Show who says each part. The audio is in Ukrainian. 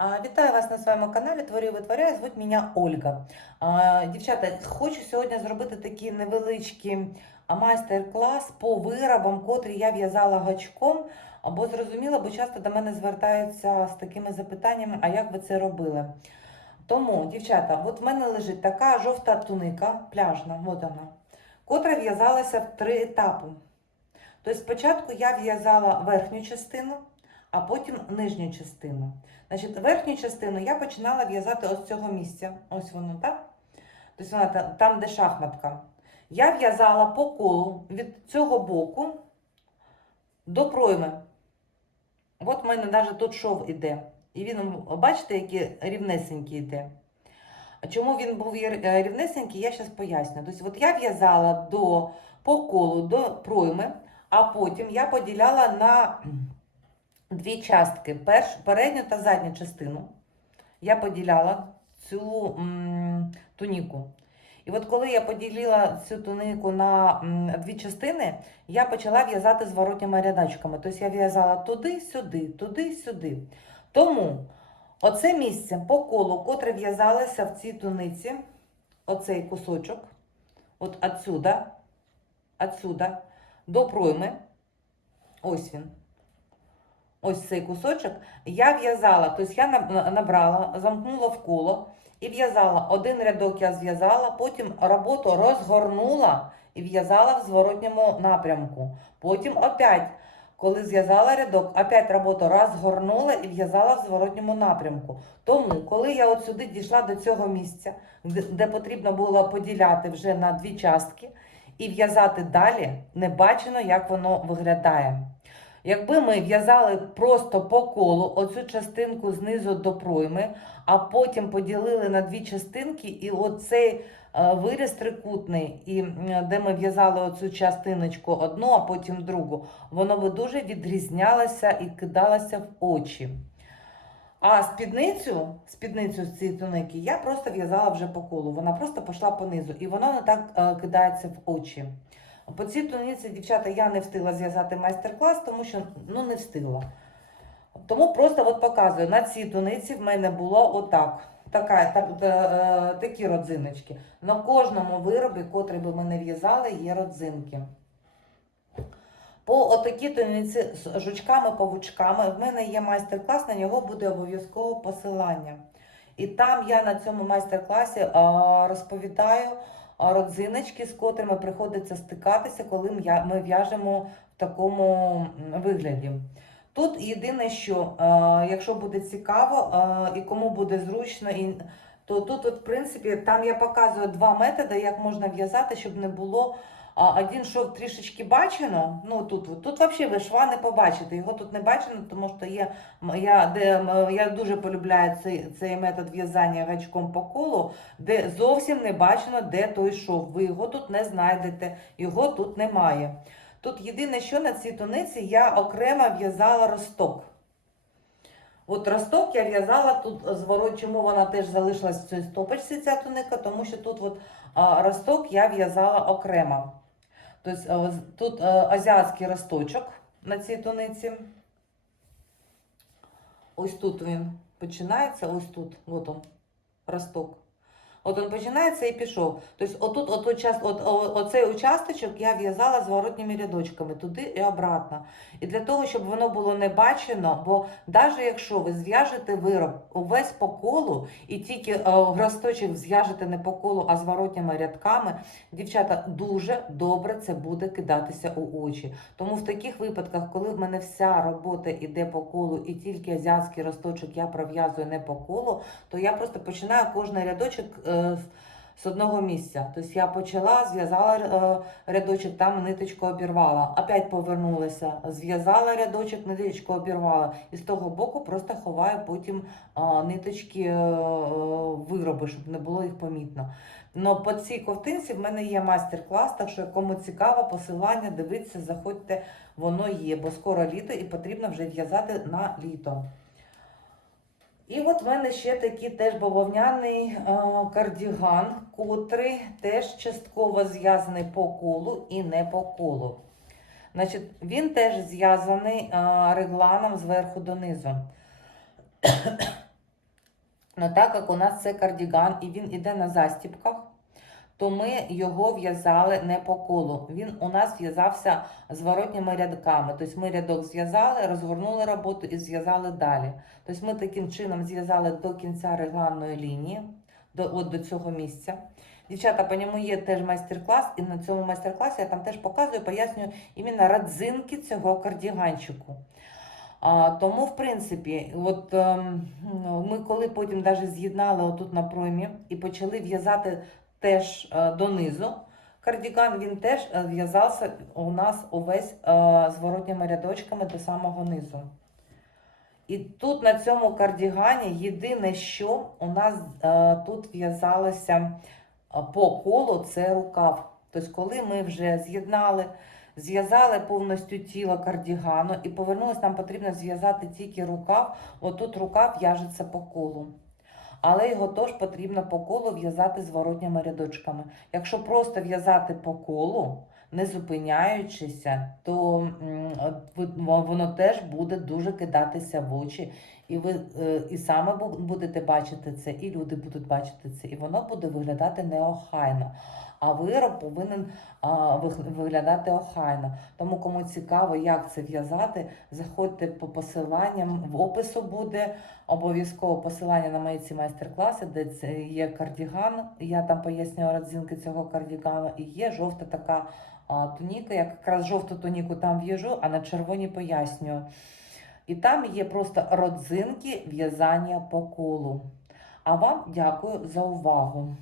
Speaker 1: Вітаю вас на своєму каналі Творю витворяю. Звуть мене Ольга. Дівчата, хочу сьогодні зробити такий невеличкий майстер-клас по виробам, котрі я в'язала гачком. Або зрозуміло, бо часто до мене звертаються з такими запитаннями, а як ви це робили? Тому, дівчата, от в мене лежить така жовта туника, пляжна, от вона, котра в'язалася в три етапи. Тобто спочатку я в'язала верхню частину, а потім нижню частину. Значить, верхню частину я починала в'язати ось з цього місця. Ось воно, так? Тобто вона там, де шахматка. Я в'язала по колу від цього боку до пройми. От в мене навіть тут шов іде. І він, бачите, який рівнесенький йде. Чому він був е, рівнесенький, я зараз поясню. Тобто, от я в'язала до, по колу до пройми, а потім я поділяла на дві частки. Перш, передню та задню частину. Я поділяла цю м, туніку. І от коли я поділила цю тунику на м, дві частини, я почала в'язати зворотніми рядочками. Тобто я в'язала туди-сюди, туди-сюди. Тому оце місце по колу, котре в'язалося в цій туниці, оцей кусочок, от отсюда, отсюда, до пройми, ось він ось цей кусочок, я в'язала, тобто я набрала, замкнула в коло і в'язала. Один рядок я зв'язала, потім роботу розгорнула і в'язала в зворотньому напрямку. Потім опять, коли зв'язала рядок, опять роботу розгорнула і в'язала в зворотньому напрямку. Тому, коли я от сюди дійшла до цього місця, де, потрібно було поділяти вже на дві частки і в'язати далі, не бачено, як воно виглядає. Якби ми в'язали просто по колу оцю частинку знизу до пройми, а потім поділили на дві частинки, і оцей е, виріз трикутний, і де ми в'язали оцю частиночку одну, а потім другу, воно би дуже відрізнялося і кидалося в очі. А спідницю, спідницю з цієї туники я просто в'язала вже по колу. Вона просто пішла понизу, і воно не так е, кидається в очі. По цій туниці, дівчата, я не встигла зв'язати майстер-клас, тому що ну, не встигла. Тому просто от показую, на цій туниці в мене було отак. Така, так, е, е, такі родзиночки. На кожному виробі, котрий би ми в'язали, є родзинки. По отакій туниці з жучками-павучками в мене є майстер-клас, на нього буде обов'язково посилання. І там я на цьому майстер-класі розповідаю родзиночки, з котрими приходиться стикатися, коли ми в'яжемо в такому вигляді. Тут єдине, що е, якщо буде цікаво е, і кому буде зручно, то тут, от, в принципі, там я показую два методи, як можна в'язати, щоб не було. Один шов трішечки бачено. Ну тут тут взагалі ви шва не побачите. Його тут не бачено, тому що є я, де, я дуже полюбляю цей, цей метод в'язання гачком по колу, де зовсім не бачено, де той шов. Ви його тут не знайдете, його тут немає. Тут єдине, що на цій туниці я окремо в'язала росток. От росток я в'язала тут зворот, чому вона теж залишилась в цій стопочці, ця туника, тому що тут от, росток я в'язала окремо. Тобто е, тут е, азіатський росточок на цій туниці. Ось тут він починається, ось тут, от он, росток. От він починається і пішов. Тобто, отут, ото час, от, оцей участочок я в'язала зворотніми рядочками туди і обратно. І для того, щоб воно було не бачено, бо навіть якщо ви зв'яжете вироб увесь по колу і тільки е, росточок зв'яжете не по колу, а зворотніми рядками, дівчата, дуже добре це буде кидатися у очі. Тому в таких випадках, коли в мене вся робота йде по колу і тільки азіатський росточок я пров'язую не по колу, то я просто починаю кожний рядочок е, з- з одного місця. Тобто я почала, зв'язала е, рядочок, там ниточку обірвала. Опять повернулася, зв'язала рядочок, ниточку обірвала. І з того боку просто ховаю потім ниточки е, е, вироби, щоб не було їх помітно. Но по цій ковтинці в мене є майстер-клас, так що кому цікаво, посилання, дивіться, заходьте, воно є, бо скоро літо і потрібно вже в'язати на літо. І от в мене ще такий теж бавовняний е, кардіган, котрий теж частково зв'язаний по колу і не по колу. Значить, він теж зв'язаний е, регланом зверху донизу. Ну, так як у нас це кардіган і він іде на застіпках, то ми його в'язали не по колу. Він у нас в'язався зворотніми рядками. Тобто ми рядок зв'язали, розгорнули роботу і зв'язали далі. Тобто ми таким чином зв'язали до кінця регланної лінії, до, от до цього місця. Дівчата, по ньому є теж майстер-клас, і на цьому майстер-класі я там теж показую, пояснюю іменно родзинки цього кардіганчику. А, тому, в принципі, от ну, ми коли потім навіть з'єднали отут на проймі і почали в'язати теж е, донизу, кардіган він теж е, в'язався у нас увесь е, зворотніми рядочками до самого низу. І тут на цьому кардігані єдине, що у нас тут в'язалося по колу, це рукав. Тобто, коли ми вже з'єднали, зв'язали повністю тіло кардігану і повернулись, нам потрібно зв'язати тільки рукав. Отут рукав в'яжеться по колу. Але його теж потрібно по колу в'язати зворотніми рядочками. Якщо просто в'язати по колу, не зупиняючися, то воно теж буде дуже кидатися в очі. І ви е, і саме будете бачити це, і люди будуть бачити це, і воно буде виглядати неохайно. А вироб повинен а, виглядати охайно. Тому, кому цікаво, як це в'язати, заходьте по посиланням. В опису буде обов'язково посилання на мої ці майстер-класи, де це є кардіган. Я там пояснюю родзинки цього кардігану, і є жовта така а, туніка. Я якраз жовту туніку там в'яжу, а на червоній пояснюю. І там є просто родзинки в'язання по колу. А вам дякую за увагу.